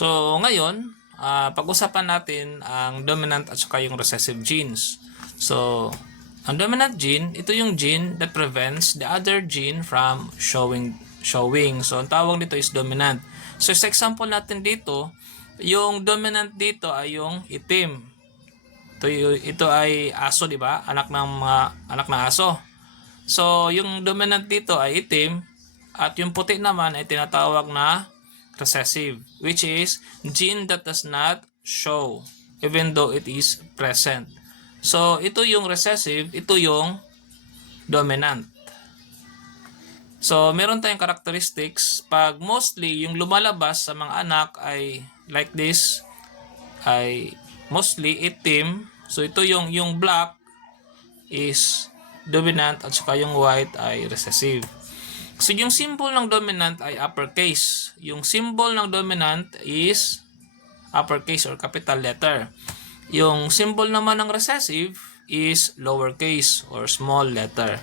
So, ngayon, ah, pag-usapan natin ang dominant at saka yung recessive genes. So, ang dominant gene, ito yung gene that prevents the other gene from showing showing. So, ang tawag nito is dominant. So, sa example natin dito, yung dominant dito ay yung itim. Ito, ito ay aso, di ba? Anak ng mga anak ng aso. So, yung dominant dito ay itim at yung puti naman ay tinatawag na recessive, which is gene that does not show even though it is present. So, ito yung recessive, ito yung dominant. So, meron tayong characteristics. Pag mostly, yung lumalabas sa mga anak ay like this, ay mostly itim. So, ito yung, yung black is dominant at saka yung white ay recessive. So, yung symbol ng dominant ay uppercase. Yung symbol ng dominant is uppercase or capital letter. Yung symbol naman ng recessive is lowercase or small letter.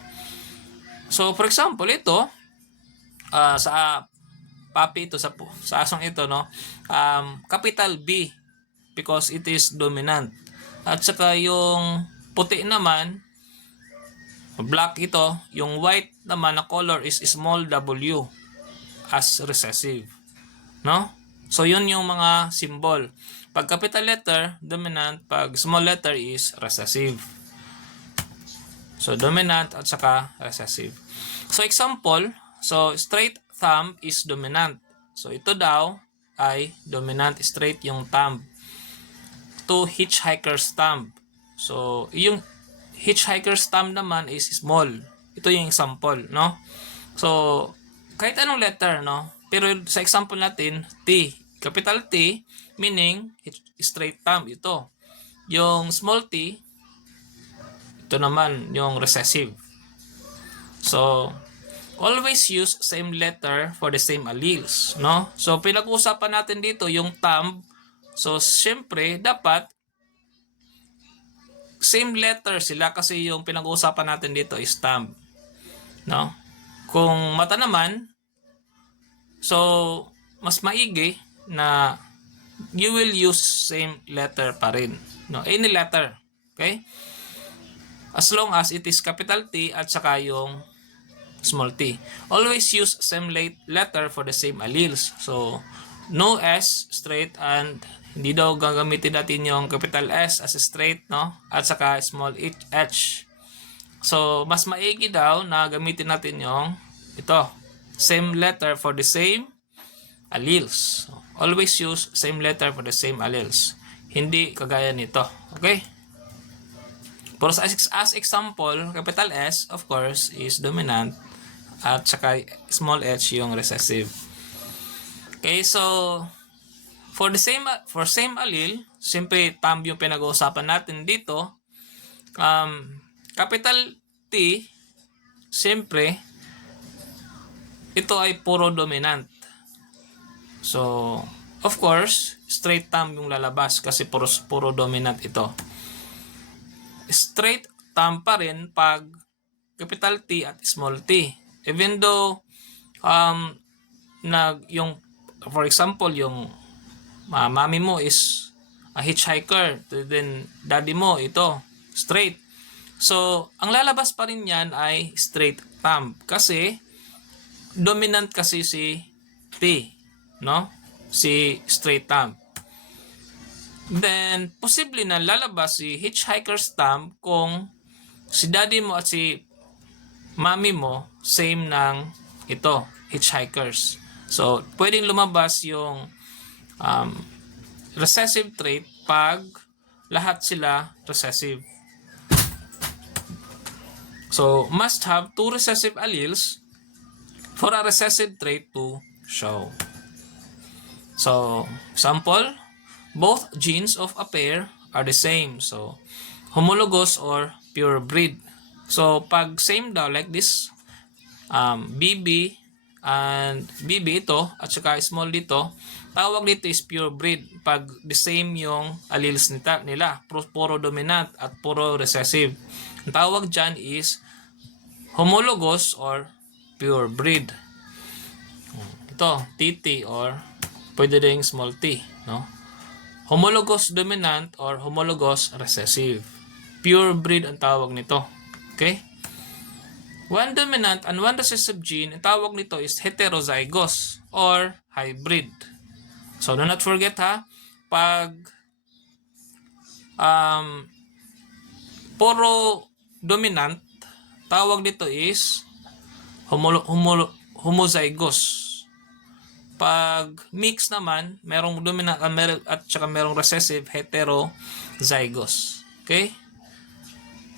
So, for example, ito, ah, sa papi ito, sa, sa asong ito, no, um, capital B because it is dominant. At saka yung puti naman, black ito, yung white naman na color is small w as recessive. No? So, yun yung mga symbol. Pag capital letter, dominant. Pag small letter is recessive. So, dominant at saka recessive. So, example, so straight thumb is dominant. So, ito daw ay dominant straight yung thumb. To hitchhiker's thumb. So, yung hitchhiker's thumb naman is small. Ito yung example, no? So, kahit anong letter, no? Pero sa example natin, T. Capital T, meaning straight thumb. Ito. Yung small t, ito naman yung recessive. So, always use same letter for the same alleles, no? So, pinag-uusapan natin dito yung thumb. So, syempre, dapat same letter sila kasi yung pinag-uusapan natin dito is thumb. No? Kung mata naman, so, mas maigi na you will use same letter pa rin. No? Any letter. Okay? As long as it is capital T at saka yung small t. Always use same letter for the same alleles. So, no S straight and hindi daw gagamitin natin yung capital S as a straight, no? At saka small h. h. So, mas maigi daw na gamitin natin yung ito. Same letter for the same alleles. Always use same letter for the same alleles. Hindi kagaya nito. Okay? Pero as, as example, capital S, of course, is dominant at saka small h yung recessive. Okay, so for the same for same allele, simple thumb yung pinag-uusapan natin dito. Um, capital T, siyempre, ito ay puro dominant. So, of course, straight thumb yung lalabas kasi puro, puro dominant ito straight thumb pa rin pag capital T at small t. Even though um nag yung for example yung uh, mami mo is a hitchhiker then daddy mo ito straight. So, ang lalabas pa rin yan ay straight thumb kasi dominant kasi si T, no? Si straight thumb. Then, posible na lalabas si hitchhiker's thumb kung si daddy mo at si mami mo same ng ito, hitchhikers. So, pwedeng lumabas yung um, recessive trait pag lahat sila recessive. So, must have two recessive alleles for a recessive trait to show. So, example, both genes of a pair are the same. So, homologous or pure breed. So, pag same daw like this, um, BB and BB ito at saka small dito, tawag dito is pure breed. Pag the same yung alleles nita, nila, puro, dominant at puro recessive. Ang tawag dyan is homologous or pure breed. Ito, TT or Pwede ring small t, no? Homologous dominant or homologous recessive. Pure breed ang tawag nito. Okay? One dominant and one recessive gene, ang tawag nito is heterozygous or hybrid. So, do not forget ha, pag um, puro dominant, tawag nito is homolo, homolo, homozygous. Pag mix naman, merong dominant at, mer- at saka merong recessive heterozygous. Okay?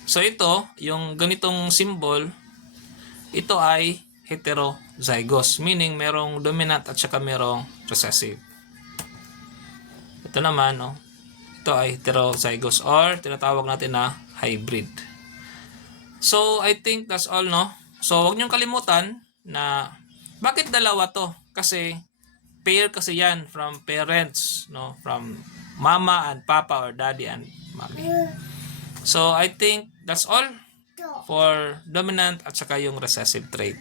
So ito, yung ganitong symbol, ito ay heterozygous, meaning merong dominant at saka merong recessive. Ito naman, no, ito ay heterozygous or tinatawag natin na hybrid. So, I think that's all, no? So, wag niyong kalimutan na bakit dalawa to? Kasi pair kasi yan from parents, no? From mama and papa or daddy and mommy. So, I think that's all for dominant at saka yung recessive trait.